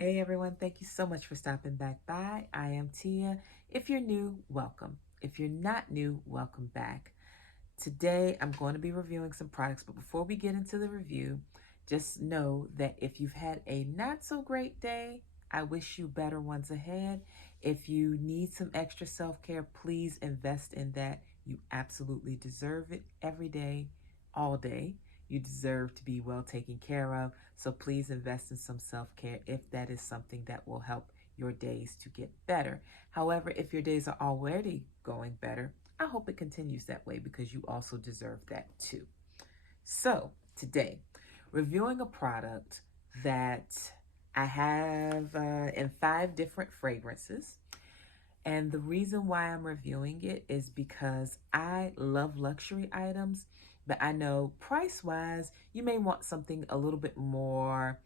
Hey everyone, thank you so much for stopping back by. I am Tia. If you're new, welcome. If you're not new, welcome back. Today I'm going to be reviewing some products, but before we get into the review, just know that if you've had a not so great day, I wish you better ones ahead. If you need some extra self-care, please invest in that. You absolutely deserve it every day, all day. You deserve to be well taken care of. So please invest in some self-care if that is something that will help your days to get better. However, if your days are already going better, I hope it continues that way because you also deserve that too. So today, reviewing a product that I have in 5 different fragrances. And the reason why I'm reviewing it is because I love luxury items, but I know price-wise, you may want something a little bit more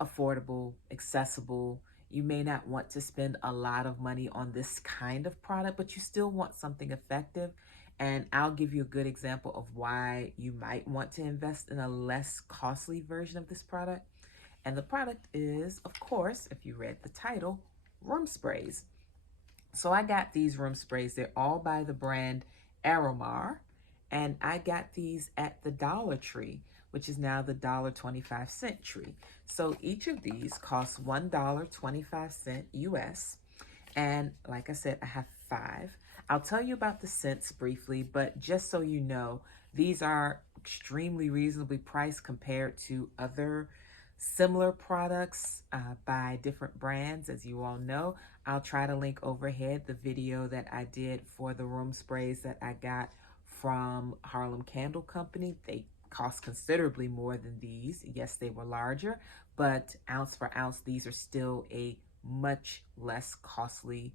affordable, accessible. You may not want to spend a lot of money on this kind of product, but you still want something effective. And I'll give you a good example of why you might want to invest in a less costly version of this product. And the product is, of course, if you read the title, room sprays. So I got these room sprays. They're all by the brand Aromar. And I got these at the Dollar Tree, which is now the $1.25 tree. So each of these costs $1.25 US. And like I said, I have 5. I'll tell you about the scents briefly, but just so you know, these are extremely reasonably priced compared to other similar products by different brands. As you all know, I'll try to link overhead the video that I did for the room sprays that I got from Harlem Candle Company. They cost considerably more than these. Yes, they were larger, but ounce for ounce, these are still a much less costly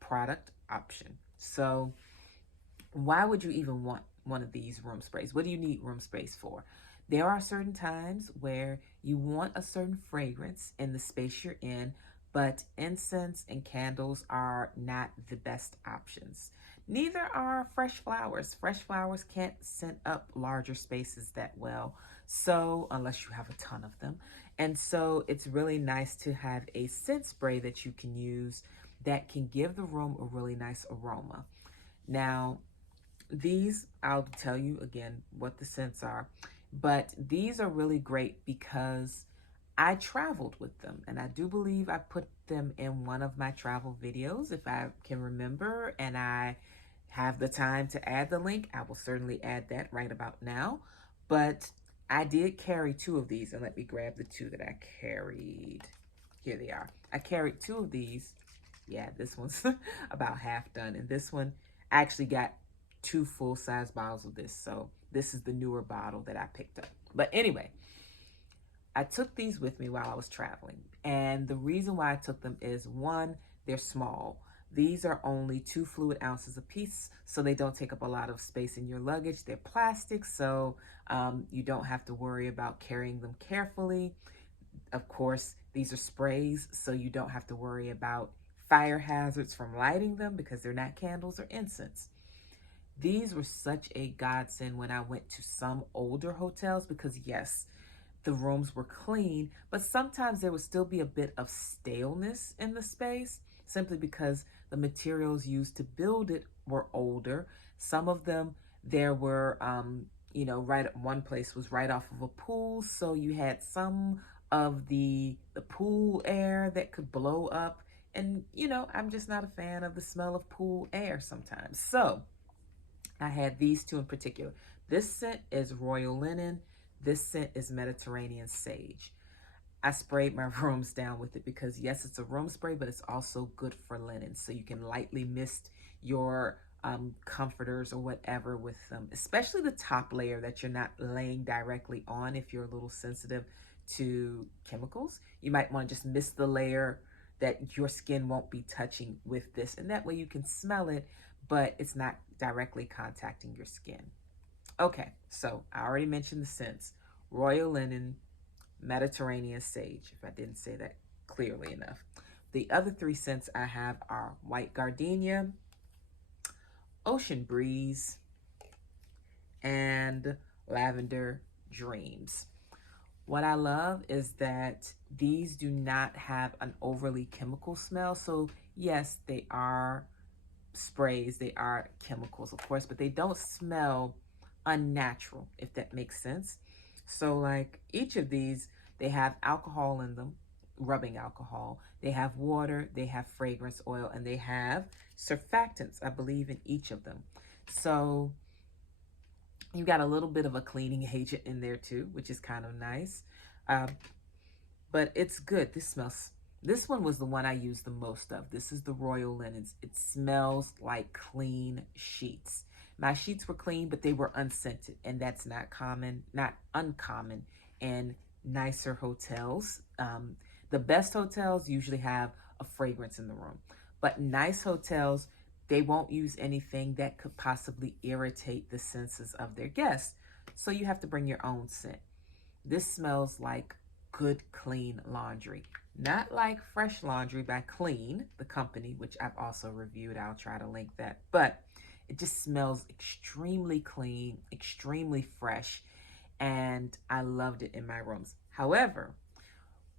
product option. So why would you even want one of these room sprays? What do you need room sprays for? There are certain times where you want a certain fragrance in the space you're in, but incense and candles are not the best options. Neither are fresh flowers. Fresh flowers can't scent up larger spaces that well, so unless you have a ton of them. And so it's really nice to have a scent spray that you can use that can give the room a really nice aroma. Now, these, I'll tell you again what the scents are, but these are really great because I traveled with them, and I do believe I put them in one of my travel videos if I can remember, and I have the time to add the link. I will certainly add that right about now. But I did carry 2 of these, and let me grab the 2 that I carried. Here they are. I carried 2 of these. Yeah, this one's about half done, and this one I actually got 2 full-size bottles of this. So this is the newer bottle that I picked up. But anyway, I took these with me while I was traveling. And the reason why I took them is, one, they're small. These are only 2 fluid ounces a piece, so they don't take up a lot of space in your luggage. They're plastic, so you don't have to worry about carrying them carefully. Of course, these are sprays, so you don't have to worry about fire hazards from lighting them because they're not candles or incense. These were such a godsend when I went to some older hotels because, yes, the rooms were clean, but sometimes there would still be a bit of staleness in the space simply because the materials used to build it were older. Some of them, there were, right at one place was right off of a pool, so you had some of the pool air that could blow up. And, I'm just not a fan of the smell of pool air sometimes. So I had these 2 in particular. This scent is Royal Linen. This scent is Mediterranean Sage. I sprayed my rooms down with it because, yes, it's a room spray, but it's also good for linen. So you can lightly mist your comforters or whatever with them, especially the top layer that you're not laying directly on. If you're a little sensitive to chemicals, you might want to just mist the layer that your skin won't be touching with this. And that way you can smell it, but it's not directly contacting your skin. Okay, so I already mentioned the scents. Royal Linen, Mediterranean Sage, if I didn't say that clearly enough. The other 3 scents I have are White Gardenia, Ocean Breeze, and Lavender Dreams. What I love is that these do not have an overly chemical smell. So yes, they are sprays, they are chemicals, of course, but they don't smell unnatural, if that makes sense. So like each of these, they have alcohol in them, rubbing alcohol. They have water, they have fragrance oil, and they have surfactants, I believe, in each of them. So you got a little bit of a cleaning agent in there too, which is kind of nice. Uh, but it's good. This one was the one I used the most of. This is the Royal Linens. It smells like clean sheets. My sheets were clean, but they were unscented, and that's not uncommon in nicer hotels. The best hotels usually have a fragrance in the room, but nice hotels, they won't use anything that could possibly irritate the senses of their guests. So you have to bring your own scent. This smells like good, clean laundry. Not like Fresh Laundry by Clean, the company, which I've also reviewed. I'll try to link that. But it just smells extremely clean, extremely fresh, and I loved it in my rooms. However,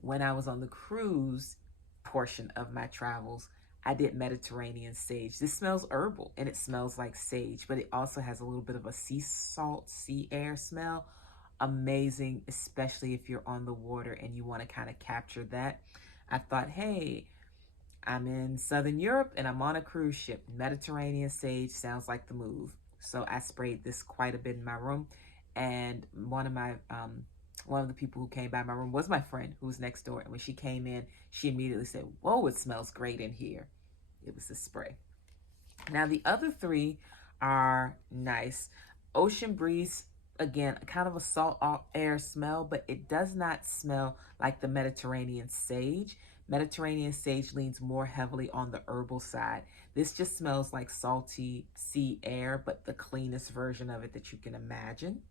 when I was on the cruise portion of my travels, I did Mediterranean sage. This smells herbal and it smells like sage, but it also has a little bit of a sea salt, sea air smell. Amazing, especially if you're on the water and you want to kind of capture that. I thought, hey, I'm in Southern Europe and I'm on a cruise ship. Mediterranean sage sounds like the move. So I sprayed this quite a bit in my room. And one of the people who came by my room was my friend who was next door. And when she came in, she immediately said, whoa, it smells great in here. It was a spray. Now the other three are nice. Ocean Breeze, again, kind of a salt air smell, but it does not smell like the Mediterranean sage. Mediterranean sage leans more heavily on the herbal side. This just smells like salty sea air, but the cleanest version of it that you can imagine.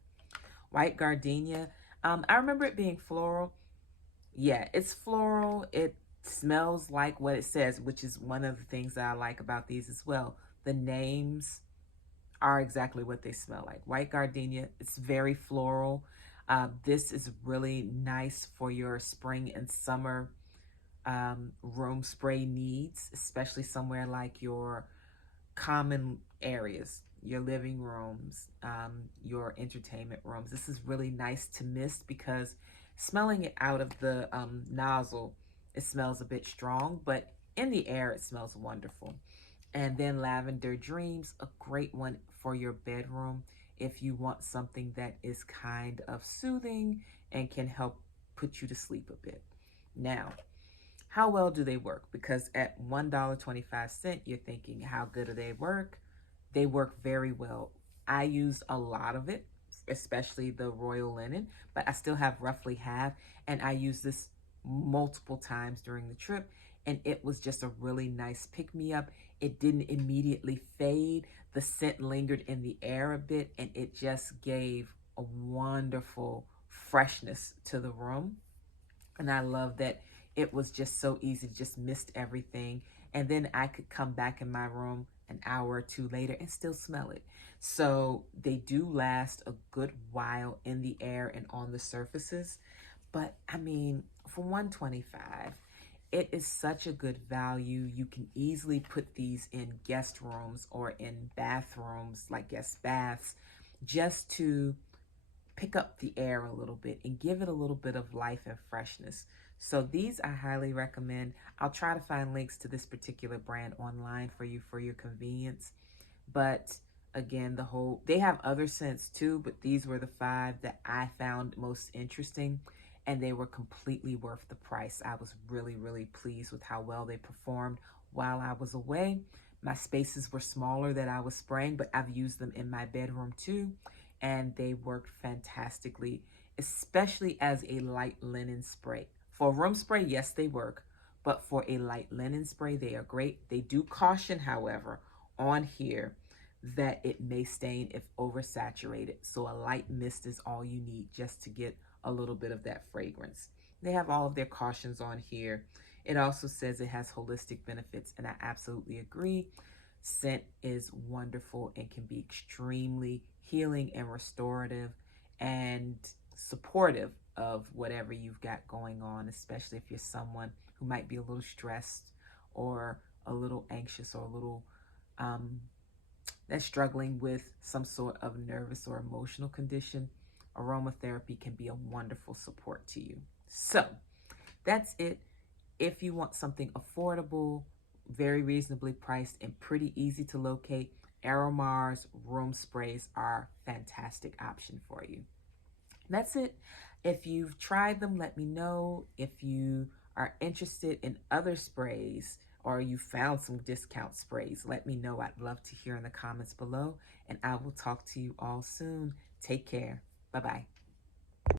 White Gardenia. I remember it being floral. Yeah, it's floral. It smells like what it says, which is one of the things that I like about these as well. The names are exactly what they smell like. White Gardenia, it's very floral. This is really nice for your spring and summer room spray needs, especially somewhere like your common areas, your living rooms, your entertainment rooms. This is really nice to mist because smelling it out of the nozzle, it smells a bit strong, but in the air, it smells wonderful. And then Lavender Dreams, a great one for your bedroom if you want something that is kind of soothing and can help put you to sleep a bit. Now, how well do they work? Because at $1.25, you're thinking, how good do they work? They work very well. I used a lot of it, especially the Royal Linen, but I still have roughly half, and I used this multiple times during the trip, and it was just a really nice pick-me-up. It didn't immediately fade. The scent lingered in the air a bit, and it just gave a wonderful freshness to the room. And I love that it was just so easy to just mist everything. And then I could come back in my room an hour or two later and still smell it. So they do last a good while in the air and on the surfaces. But I mean, for $125, it is such a good value. You can easily put these in guest rooms or in bathrooms, like guest baths, just to pick up the air a little bit and give it a little bit of life and freshness. So these I highly recommend. I'll try to find links to this particular brand online for you for your convenience. But again, they have other scents too, but these were the 5 that I found most interesting, and they were completely worth the price. I was really, really pleased with how well they performed while I was away. My spaces were smaller that I was spraying, but I've used them in my bedroom too, and they worked fantastically, especially as a light linen spray. For a room spray, yes, they work, but for a light linen spray, they are great. They do caution, however, on here that it may stain if oversaturated. So a light mist is all you need just to get a little bit of that fragrance. They have all of their cautions on here. It also says it has holistic benefits, and I absolutely agree. Scent is wonderful and can be extremely healing and restorative and supportive of whatever you've got going on, especially if you're someone who might be a little stressed or a little anxious or a little that's struggling with some sort of nervous or emotional condition. Aromatherapy can be a wonderful support to you. So that's it. If you want something affordable, very reasonably priced, and pretty easy to locate, Aromar's room sprays are a fantastic option for you. That's it. If you've tried them, let me know. If you are interested in other sprays or you found some discount sprays, let me know. I'd love to hear in the comments below, and I will talk to you all soon. Take care. Bye-bye.